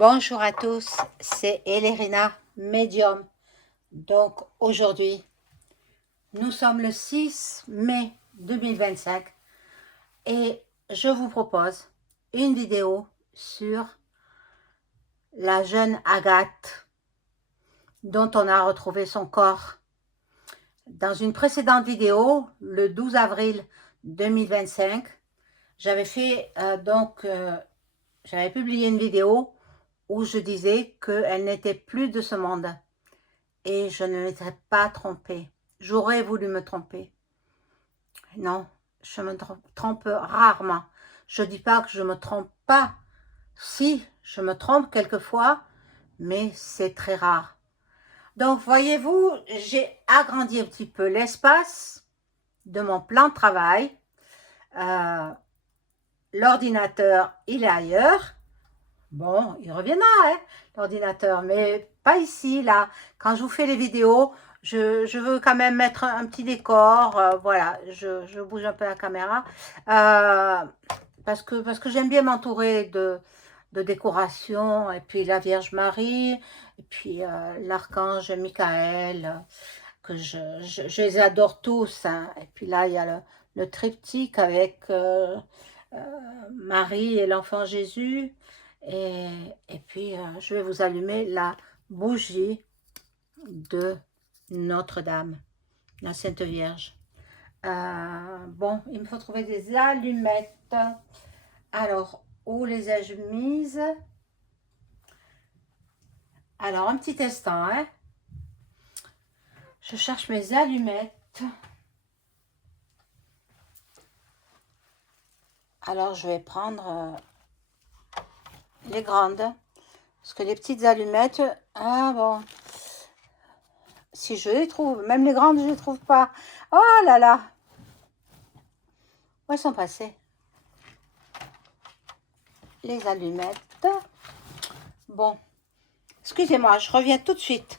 Bonjour à tous, c'est Elérina, médium. Donc aujourd'hui, nous sommes le 6 mai 2025 et je vous propose une vidéo sur la jeune Agathe dont on a retrouvé son corps. Dans une précédente vidéo, le 12 avril 2025, j'avais j'avais publié une vidéo où je disais qu'elle n'était plus de ce monde. Et je ne m'étais pas trompée. J'aurais voulu me tromper. Non, je me trompe rarement. Je ne dis pas que je me trompe pas. Si, je me trompe quelquefois, mais c'est très rare. Donc, voyez-vous, j'ai agrandi un petit peu l'espace de mon plan de travail. L'ordinateur, il est ailleurs. Bon, il reviendra, hein, l'ordinateur, mais pas ici, là. Quand je vous fais les vidéos, je veux quand même mettre un petit décor. Voilà, je bouge un peu la caméra. Parce que j'aime bien m'entourer de décorations. Et puis la Vierge Marie, et puis l'archange Michael, que je les adore tous. Hein. Et puis là, il y a le triptyque avec Marie et l'enfant Jésus. Et puis, je vais vous allumer la bougie de Notre-Dame, la Sainte Vierge. Bon, il me faut trouver des allumettes. Alors, où les ai-je mises? Alors, un petit instant, hein. Je cherche mes allumettes. Alors, je vais prendre les grandes. Parce que les petites allumettes, ah bon, si je les trouve, même les grandes, je ne les trouve pas. Oh là là! Où elles sont passées? Les allumettes. Bon, excusez-moi, je reviens tout de suite.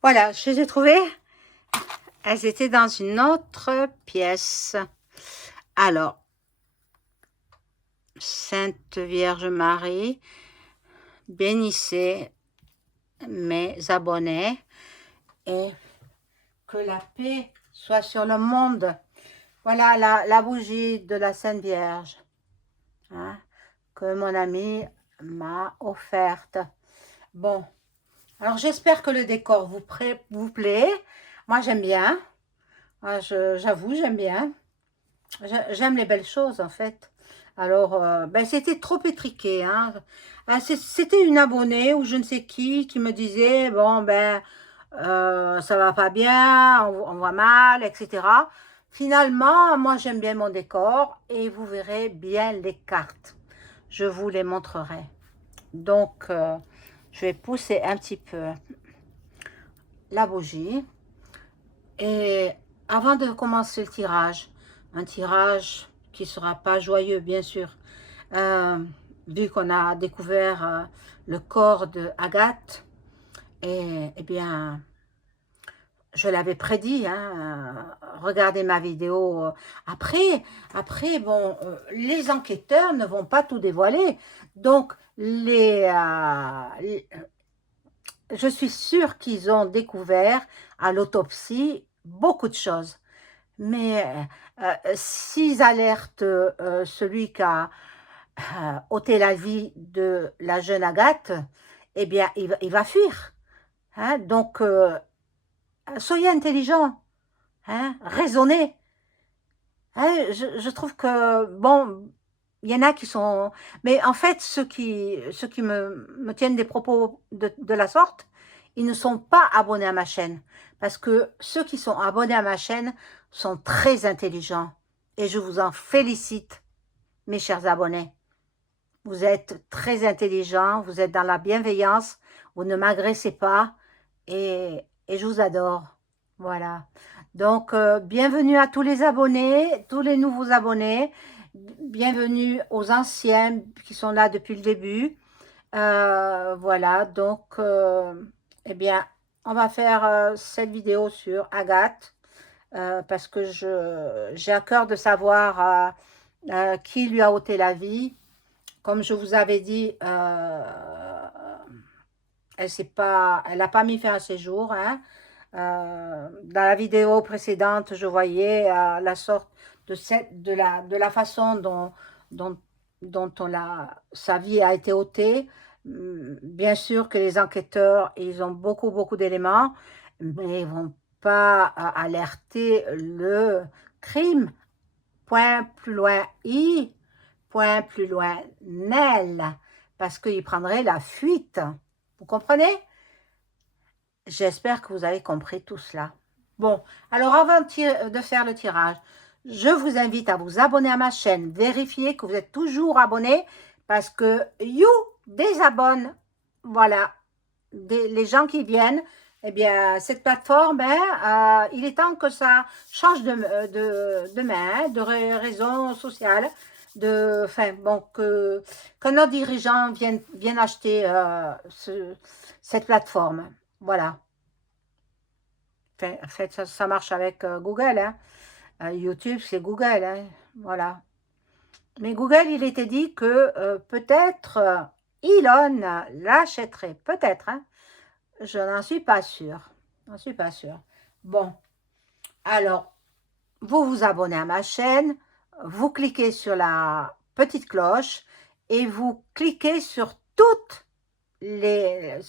Voilà, je les ai trouvées. Elles étaient dans une autre pièce. Alors, Sainte Vierge Marie, bénissez mes abonnés et que la paix soit sur le monde. Voilà la bougie de la Sainte Vierge, hein, que mon ami m'a offerte. Bon, alors j'espère que le décor vous plaît. Moi j'aime bien, j'avoue j'aime bien. J'aime les belles choses en fait. Alors, ben, c'était trop étriqué. Hein. C'était une abonnée ou je ne sais qui me disait, bon ben, ça va pas bien, on voit mal, etc. Finalement, moi j'aime bien mon décor et vous verrez bien les cartes. Je vous les montrerai. Donc, je vais pousser un petit peu la bougie. Et avant de commencer le tirage, un tirage qui ne sera pas joyeux, bien sûr, vu qu'on a découvert le corps de Agathe, et bien, je l'avais prédit, hein, regardez ma vidéo. Après bon, les enquêteurs ne vont pas tout dévoiler, donc je suis sûre qu'ils ont découvert à l'autopsie beaucoup de choses. Mais s'ils alertent celui qui a ôté la vie de la jeune Agathe, eh bien, il va fuir. Hein? Donc, soyez intelligents, hein? Raisonnez. Hein? Je trouve que, bon, il y en a qui sont... Mais en fait, ceux qui me tiennent des propos de la sorte, ils ne sont pas abonnés à ma chaîne. Parce que ceux qui sont abonnés à ma chaîne sont très intelligents. Et je vous en félicite, mes chers abonnés. Vous êtes très intelligents, vous êtes dans la bienveillance, vous ne m'agressez pas et je vous adore. Voilà. Donc, bienvenue à tous les abonnés, tous les nouveaux abonnés. Bienvenue aux anciens qui sont là depuis le début. Voilà, donc, eh bien, on va faire cette vidéo sur Agathe parce que j'ai à cœur de savoir qui lui a ôté la vie. Comme je vous avais dit, elle n'a pas mis fin à ses jours. Hein. Dans la vidéo précédente, je voyais la sorte de la façon dont sa vie a été ôtée. Bien sûr que les enquêteurs, ils ont beaucoup d'éléments, mais ils ne vont pas alerter le crime. Point plus loin I, point plus loin Nel, parce qu'il prendrait la fuite. Vous comprenez? J'espère que vous avez compris tout cela. Bon, alors avant de faire le tirage, je vous invite à vous abonner à ma chaîne. Vérifiez que vous êtes toujours abonné parce que you désabonne. Voilà, les gens qui viennent, eh bien, cette plateforme, il est temps que ça change de main, de raison sociale, enfin, bon, que nos dirigeants viennent acheter cette plateforme. Voilà. En fait, ça marche avec Google. Hein. YouTube, c'est Google. Hein. Voilà. Mais Google, il était dit que peut-être Elon l'achèterait. Peut-être. Hein. Je n'en suis pas sûre. Je n'en suis pas sûre. Bon. Alors, vous vous abonnez à ma chaîne. Vous cliquez sur la petite cloche et vous cliquez sur toutes les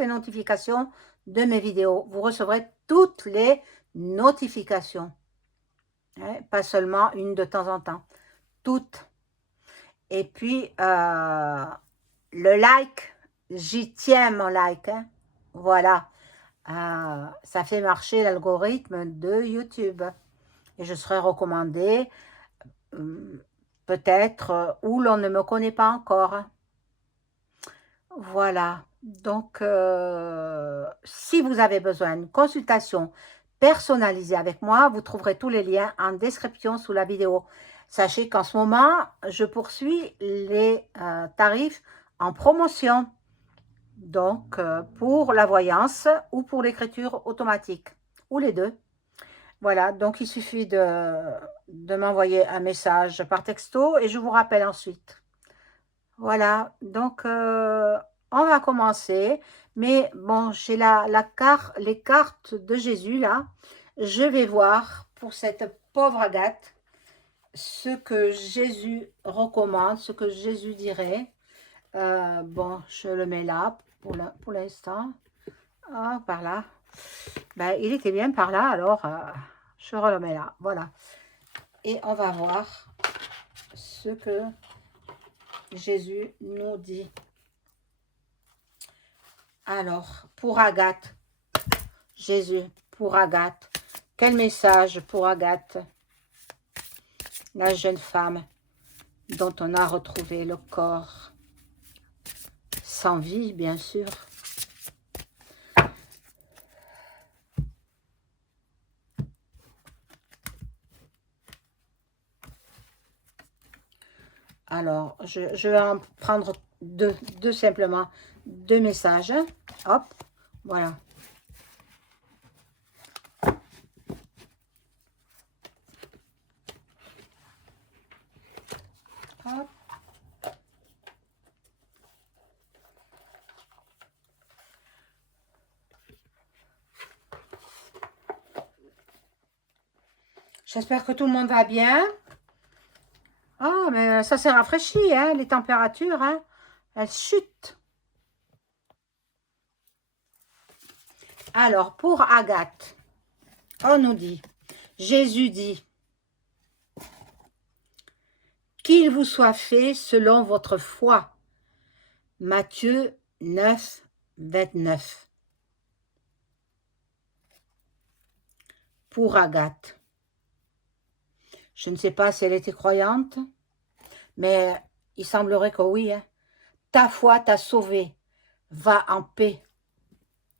notifications de mes vidéos. Vous recevrez toutes les notifications. Hein, pas seulement une de temps en temps. Toutes. Et puis, le like, j'y tiens mon like. Hein. Voilà. Ça fait marcher l'algorithme de YouTube. Et je serai recommandée peut-être où l'on ne me connaît pas encore. Voilà. Donc, si vous avez besoin d'une consultation personnalisée avec moi, vous trouverez tous les liens en description sous la vidéo. Sachez qu'en ce moment, je poursuis les tarifs en promotion. Donc, pour la voyance ou pour l'écriture automatique, ou les deux. Voilà, donc il suffit de m'envoyer un message par texto et je vous rappelle ensuite. Voilà, donc on va commencer. Mais bon, j'ai les cartes de Jésus là. Je vais voir pour cette pauvre Agathe ce que Jésus recommande, ce que Jésus dirait. Bon, je le mets là pour l'instant. Ah, par là. Ben, il était bien par là, alors je le mets là. Voilà. Et on va voir ce que Jésus nous dit. Alors, pour Agathe, Jésus, pour Agathe, quel message pour Agathe, la jeune femme dont on a retrouvé le corps sans vie, bien sûr. Alors, je vais en prendre deux simplement, deux messages. Hop, voilà. Hop. J'espère que tout le monde va bien. Ah, mais ça s'est rafraîchi, hein, les températures, hein, elles chutent. Alors, pour Agathe, on nous dit, Jésus dit, qu'il vous soit fait selon votre foi. Matthieu 9, 29. pour Agathe. Je ne sais pas si elle était croyante, mais il semblerait que oui. Hein. Ta foi t'a sauvé. Va en paix.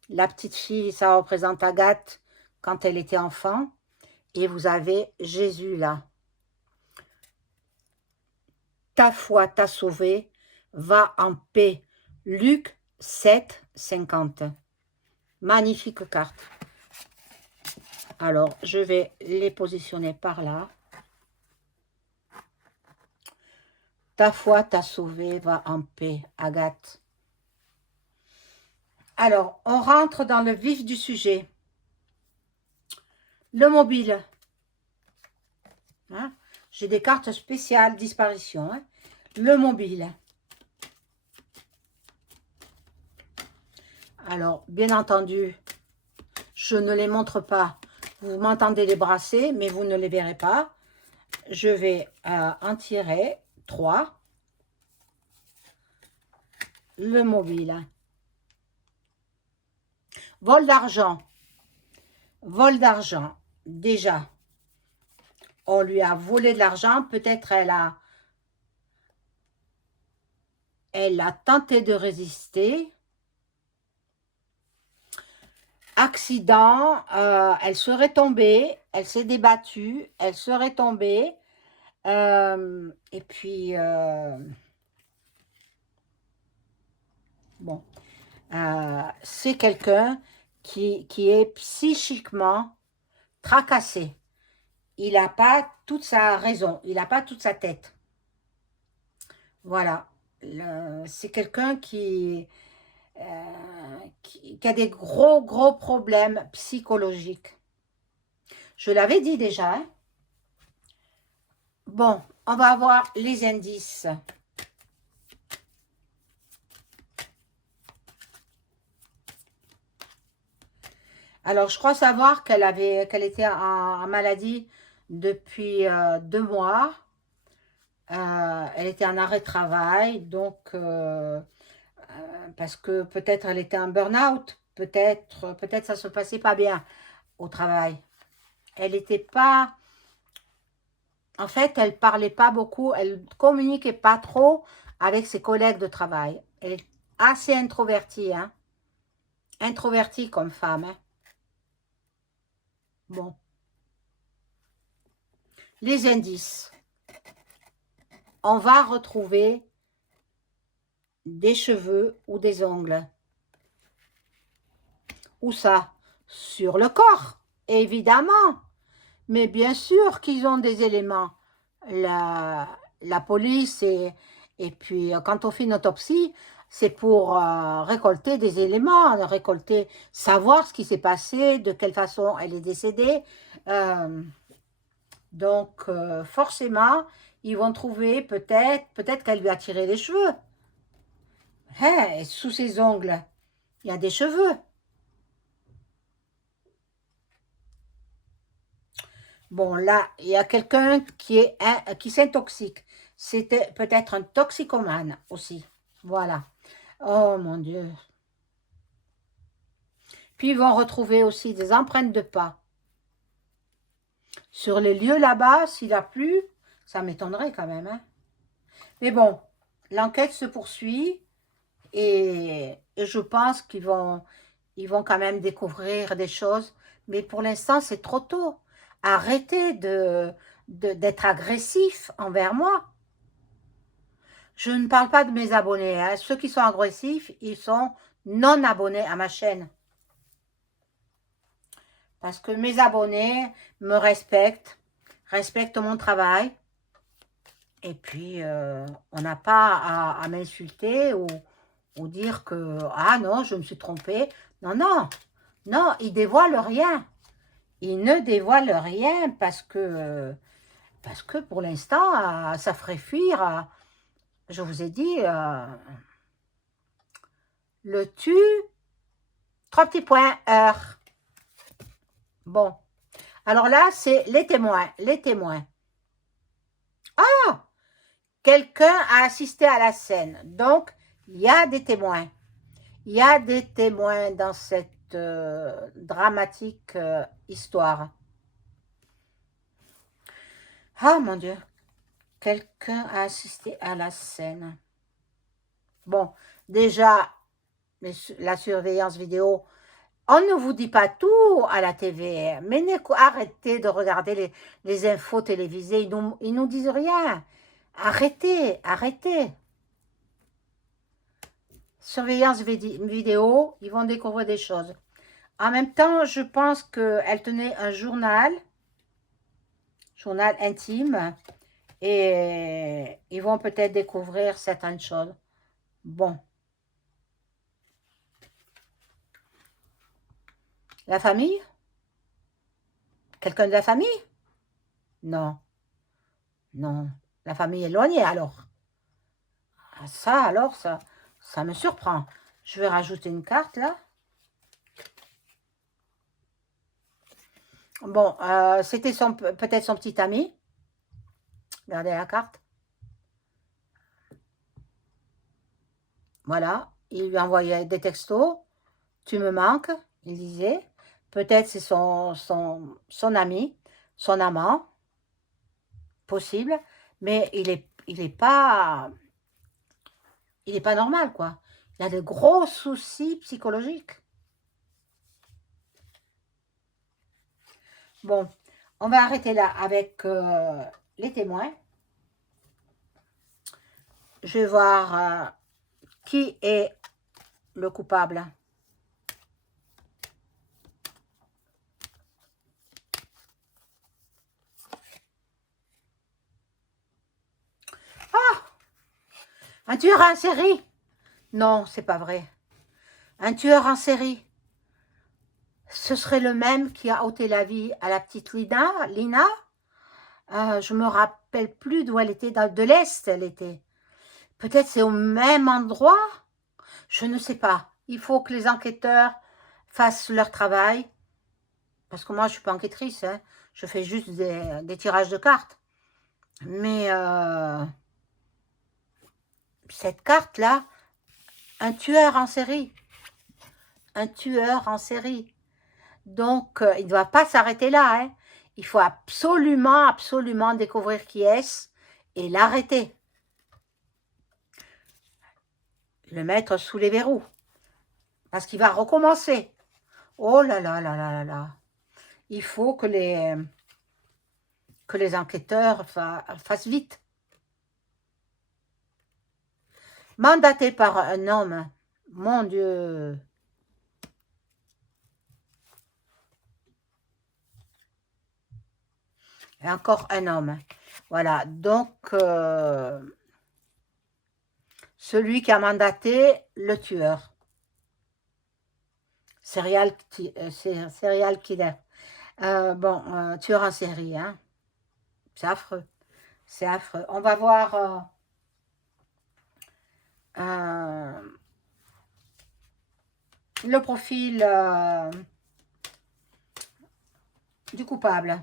La petite fille, ça représente Agathe quand elle était enfant. Et vous avez Jésus là. Ta foi t'a sauvé. Va en paix. Luc 7, 50. Magnifique carte. Alors, je vais les positionner par là. Ta foi t'a sauvé, va en paix, Agathe. Alors, on rentre dans le vif du sujet. Le mobile. Hein? J'ai des cartes spéciales, disparition. Hein? Le mobile. Alors, bien entendu, je ne les montre pas. Vous m'entendez les brasser, mais vous ne les verrez pas. Je vais en tirer 3. Le mobile. Vol d'argent. Vol d'argent. Déjà, on lui a volé de l'argent. Peut-être elle a tenté de résister. Accident, elle serait tombée, elle s'est débattue, elle serait tombée. Et puis, bon, c'est quelqu'un qui est psychiquement tracassé. Il n'a pas toute sa raison, il n'a pas toute sa tête. Voilà, c'est quelqu'un qui a des gros problèmes psychologiques. Je l'avais dit déjà. Hein? Bon, on va voir les indices. Alors, je crois savoir qu'elle était en maladie depuis 2 mois. Elle était en arrêt de travail, donc parce que peut-être elle était en burn-out, peut-être ça se passait pas bien au travail. Elle n'était pas, en fait, elle parlait pas beaucoup, elle communiquait pas trop avec ses collègues de travail. Elle est assez introvertie, hein, introvertie comme femme. Hein. Bon, les indices. On va retrouver des cheveux ou des ongles. Où ça? Sur le corps, évidemment. Mais bien sûr qu'ils ont des éléments. La police et puis quand on fait une autopsie, c'est pour récolter des éléments, récolter, savoir ce qui s'est passé, de quelle façon elle est décédée. Donc forcément, ils vont trouver peut-être qu'elle lui a tiré les cheveux. Hein, sous ses ongles, il y a des cheveux. Bon, là, il y a quelqu'un qui s'intoxique. C'était peut-être un toxicomane aussi. Voilà. Oh mon Dieu. Puis ils vont retrouver aussi des empreintes de pas. Sur les lieux là-bas, s'il a plu, ça m'étonnerait quand même. Hein. Mais bon, l'enquête se poursuit et je pense qu'ils vont quand même découvrir des choses. Mais pour l'instant, c'est trop tôt. Arrêtez d'être agressif envers moi. Je ne parle pas de mes abonnés. Hein. Ceux qui sont agressifs, ils sont non abonnés à ma chaîne. Parce que mes abonnés me respectent mon travail. Et puis, on n'a pas à m'insulter ou dire que « Ah non, je me suis trompée ». Non, non, non, ils dévoilent rien. Ils ne dévoilent rien parce que pour l'instant, ça ferait fuir, je vous ai dit, le tu, 3 petits points, heure. Bon, alors là, c'est les témoins, Ah, quelqu'un a assisté à la scène, donc il y a des témoins. Il y a des témoins dans cette dramatique histoire. Ah, mon Dieu. Quelqu'un a assisté à la scène. Bon, déjà, la surveillance vidéo, on ne vous dit pas tout à la TV, mais arrêtez de regarder les infos télévisées, ils nous disent rien. Arrêtez, arrêtez. Surveillance vidéo, ils vont découvrir des choses. En même temps, je pense qu'elle tenait un journal intime, et ils vont peut-être découvrir certaines choses. Bon. La famille? Quelqu'un de la famille? Non, non. La famille éloignée, alors. Ah, ça, alors, ça me surprend. Je vais rajouter une carte, là. Bon, c'était peut-être son petit ami. Regardez la carte. Voilà, il lui envoyait des textos. Tu me manques, il disait. Peut-être c'est son ami, son amant, possible. Mais il est pas normal, quoi. Il a de gros soucis psychologiques. Bon, on va arrêter là avec les témoins. Je vais voir qui est le coupable. Ah! Un tueur en série? Non, c'est pas vrai. Un tueur en série. Ce serait le même qui a ôté la vie à la petite Lina. Je me rappelle plus d'où elle était, de l'Est elle était. Peut-être c'est au même endroit? Je ne sais pas. Il faut que les enquêteurs fassent leur travail. Parce que moi, je ne suis pas enquêtrice. Hein. Je fais juste des tirages de cartes. Mais cette carte-là, un tueur en série. Un tueur en série. Donc, il ne doit pas s'arrêter là. Hein. Il faut absolument, absolument découvrir qui est-ce et l'arrêter. Le mettre sous les verrous. Parce qu'il va recommencer. Oh là là là là là là. Il faut que les enquêteurs fassent vite. Mandaté par un homme. Mon Dieu. Et encore un homme. Voilà. Donc, celui qui a mandaté le tueur. Serial killer. Bon, tueur en série. Hein. C'est affreux. C'est affreux. On va voir le profil du coupable.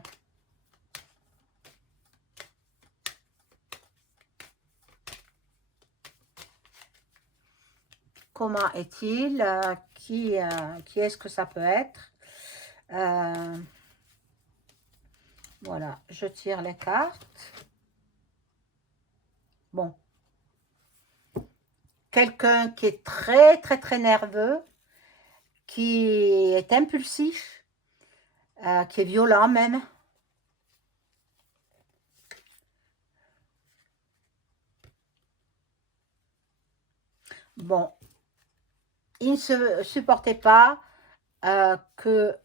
Comment est-il? Qui est-ce que ça peut être? Voilà, je tire les cartes. Bon. Quelqu'un qui est très, très, très nerveux, qui est impulsif, qui est violent même. Bon. Il ne se supportait pas que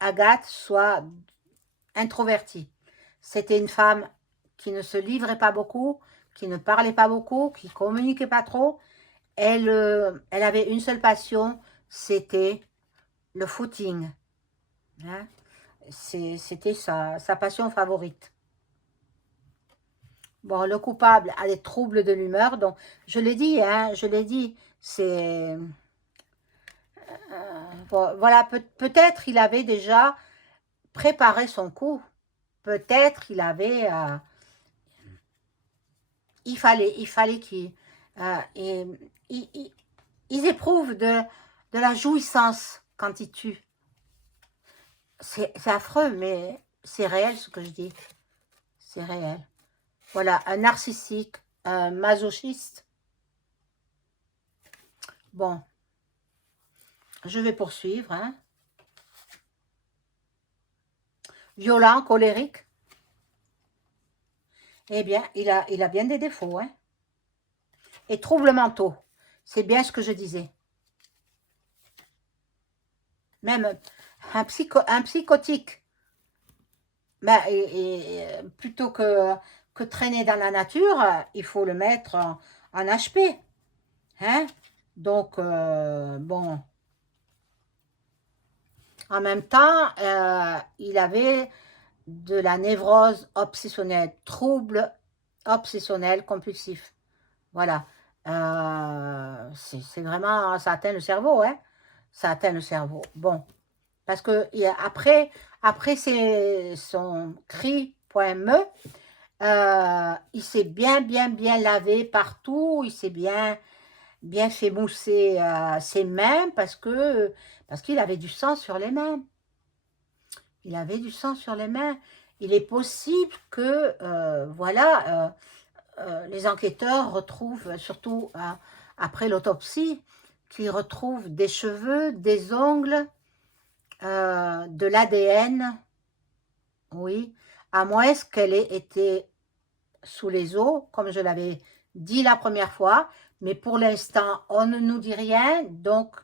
Agathe soit introvertie. C'était une femme qui ne se livrait pas beaucoup, qui ne parlait pas beaucoup, qui ne communiquait pas trop. Elle avait une seule passion, c'était le footing. Hein? C'était sa passion favorite. Bon, le coupable a des troubles de l'humeur, donc je l'ai dit, hein, c'est... voilà, peut-être il avait déjà préparé son coup. Peut-être il avait... il fallait qu'ils ils éprouvent de la jouissance quand ils tuent. C'est affreux, mais c'est réel ce que je dis. c'est réel. Voilà, un narcissique, un masochiste. Bon, je vais poursuivre. Hein. Violent, colérique. Eh bien, il a bien des défauts. Hein. Et troubles mentaux. C'est bien ce que je disais. Même un psychotique. Ben, plutôt que traîner dans la nature, il faut le mettre en HP. Hein? Donc, bon. En même temps, il avait de la névrose obsessionnelle, trouble obsessionnel compulsif. Voilà. C'est vraiment, ça atteint le cerveau, hein. Ça atteint le cerveau. Bon. Parce que après son cri.me, il s'est bien lavé partout, il s'est bien fait mousser ses mains parce qu'il avait du sang sur les mains. Il avait du sang sur les mains. Il est possible que, voilà, les enquêteurs retrouvent, surtout après l'autopsie, qu'ils retrouvent des cheveux, des ongles, de l'ADN, oui, à moins qu'elle ait été sous les eaux, comme je l'avais dit la première fois, mais pour l'instant, on ne nous dit rien, donc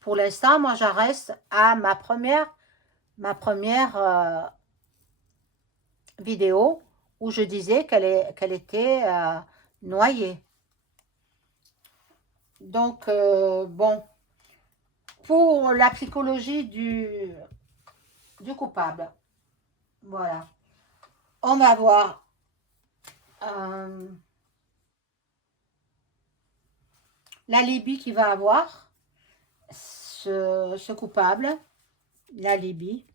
pour l'instant, moi, j'en reste à ma première vidéo où je disais qu'elle était noyée. Donc, bon, pour la psychologie du coupable, voilà. On va voir l'alibi qu'il va avoir, ce coupable, l'alibi.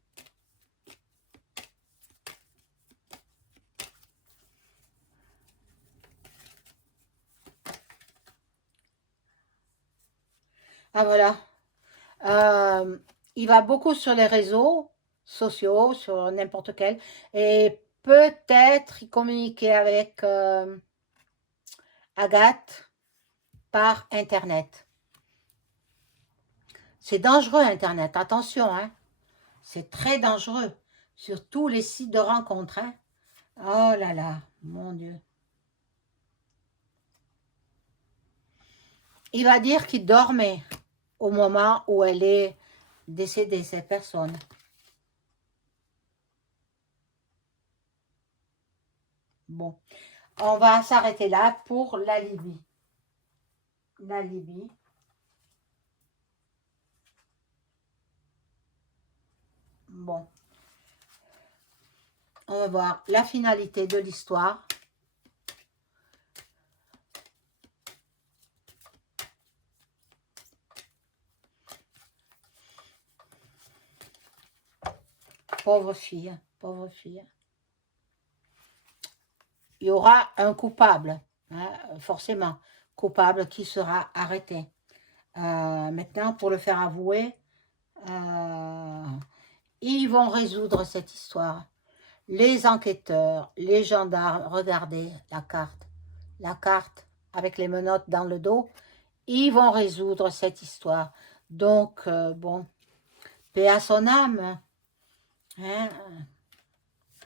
Ah voilà. Il va beaucoup sur les réseaux sociaux, sur n'importe quel, et peut-être il communiquait avec Agathe par Internet. C'est dangereux Internet, attention, hein. C'est très dangereux, sur tous les sites de rencontres. Hein. Oh là là, mon Dieu. Il va dire qu'il dormait au moment où elle est décédée, cette personne. Bon, on va s'arrêter là pour l'alibi. L'alibi. Bon. On va voir la finalité de l'histoire. Pauvre fille, pauvre fille. Il y aura un coupable, hein, forcément. Coupable qui sera arrêté. Maintenant, pour le faire avouer, ils vont résoudre cette histoire. Les enquêteurs, les gendarmes, regardez la carte avec les menottes dans le dos, ils vont résoudre cette histoire. Donc, bon, paix à son âme, hein,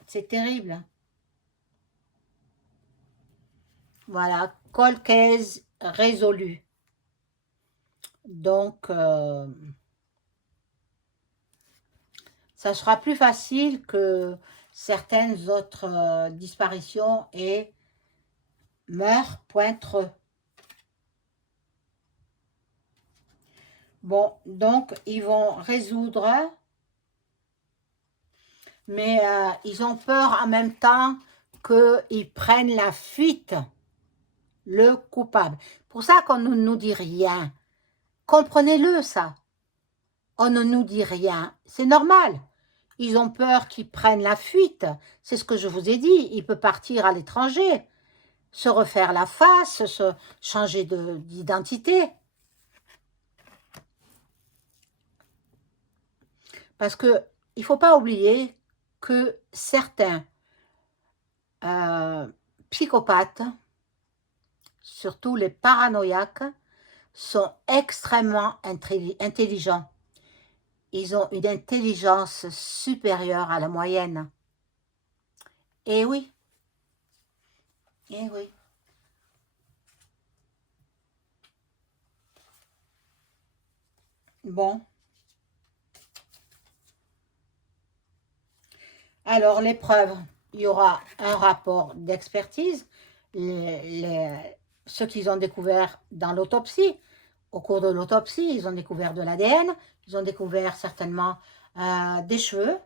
c'est terrible. Voilà, cold case résolu. Donc, ça sera plus facile que certaines autres disparitions et meurtres pointreux. Bon, donc, ils vont résoudre, mais ils ont peur en même temps qu'ils prennent la fuite, le coupable. Pour ça qu'on ne nous dit rien. Comprenez-le, ça. On ne nous dit rien. C'est normal. Ils ont peur qu'ils prennent la fuite. C'est ce que je vous ai dit. Il peut partir à l'étranger, se refaire la face, se changer d'identité. Parce que il ne faut pas oublier que certains psychopathes, surtout les paranoïaques, sont extrêmement intelligents. Ils ont une intelligence supérieure à la moyenne. Eh oui, eh oui. Bon. Alors, l'épreuve, il y aura un rapport d'expertise, ce qu'ils ont découvert dans l'autopsie. Au cours de l'autopsie, ils ont découvert de l'ADN, ils ont découvert certainement des cheveux.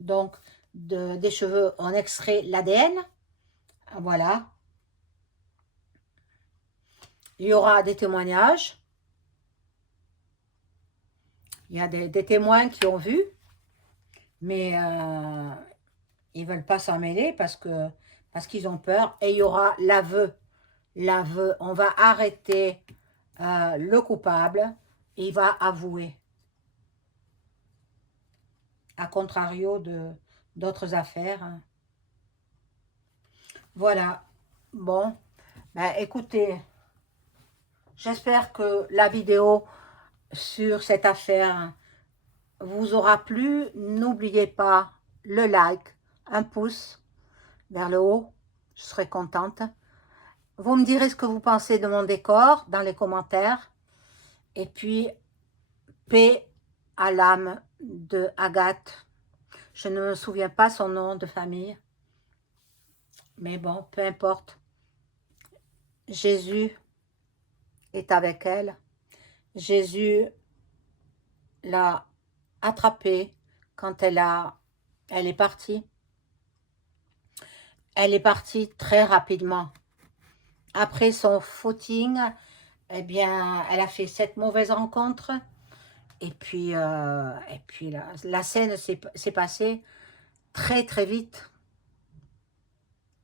Donc, des cheveux, on extrait l'ADN. Voilà. Il y aura des témoignages. Il y a des témoins qui ont vu, mais ils ne veulent pas s'en mêler parce qu'ils ont peur. Et il y aura l'aveu. L'aveu, on va arrêter le coupable. Il va avouer. À contrario d'autres affaires. Voilà. Bon. Ben, écoutez, j'espère que la vidéo sur cette affaire vous aura plu. N'oubliez pas le like, un pouce vers le haut. Je serai contente. Vous me direz ce que vous pensez de mon décor dans les commentaires. Et puis, paix à l'âme de Agathe. Je ne me souviens pas son nom de famille. Mais bon, peu importe. Jésus est avec elle. Jésus l'a attrapée quand elle est partie. Elle est partie très rapidement. Après son footing, eh bien, elle a fait cette mauvaise rencontre. Et puis la scène s'est passée très très vite.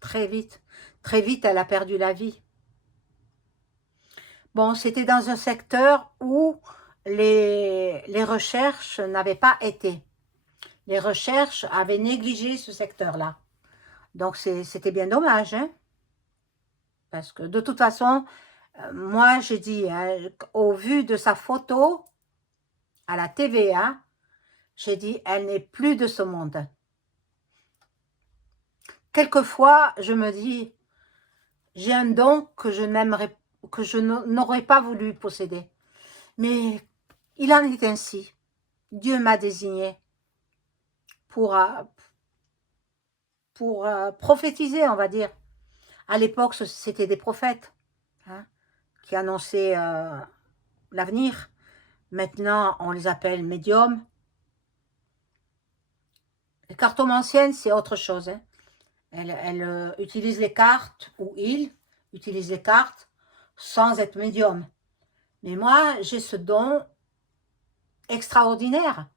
Très vite. Très vite, elle a perdu la vie. Bon, c'était dans un secteur où les recherches n'avaient pas été. Les recherches avaient négligé ce secteur-là. Donc, c'était bien dommage, hein? Parce que de toute façon, moi, j'ai dit, hein, au vu de sa photo à la TVA, j'ai dit, elle n'est plus de ce monde. Quelquefois, je me dis, j'ai un don que je n'aurais pas voulu posséder. Mais il en est ainsi. Dieu m'a désigné pour prophétiser, on va dire. À l'époque, c'était des prophètes, hein, qui annonçaient l'avenir. Maintenant, on les appelle médiums. Les cartomanciennes, c'est autre chose, hein. Elles utilisent les cartes, ou ils utilisent les cartes sans être médium. Mais moi, j'ai ce don extraordinaire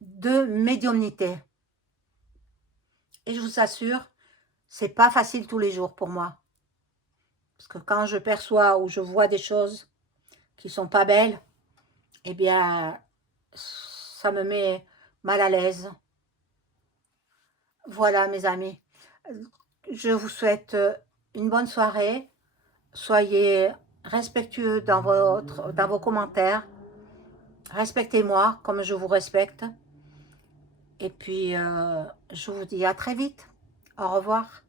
de médiumnité. Et je vous assure, c'est pas facile tous les jours pour moi. Parce que quand je perçois ou je vois des choses qui sont pas belles, eh bien, ça me met mal à l'aise. Voilà, mes amis. Je vous souhaite une bonne soirée. Soyez respectueux dans vos commentaires. Respectez-moi comme je vous respecte. Et puis, je vous dis à très vite. Au revoir.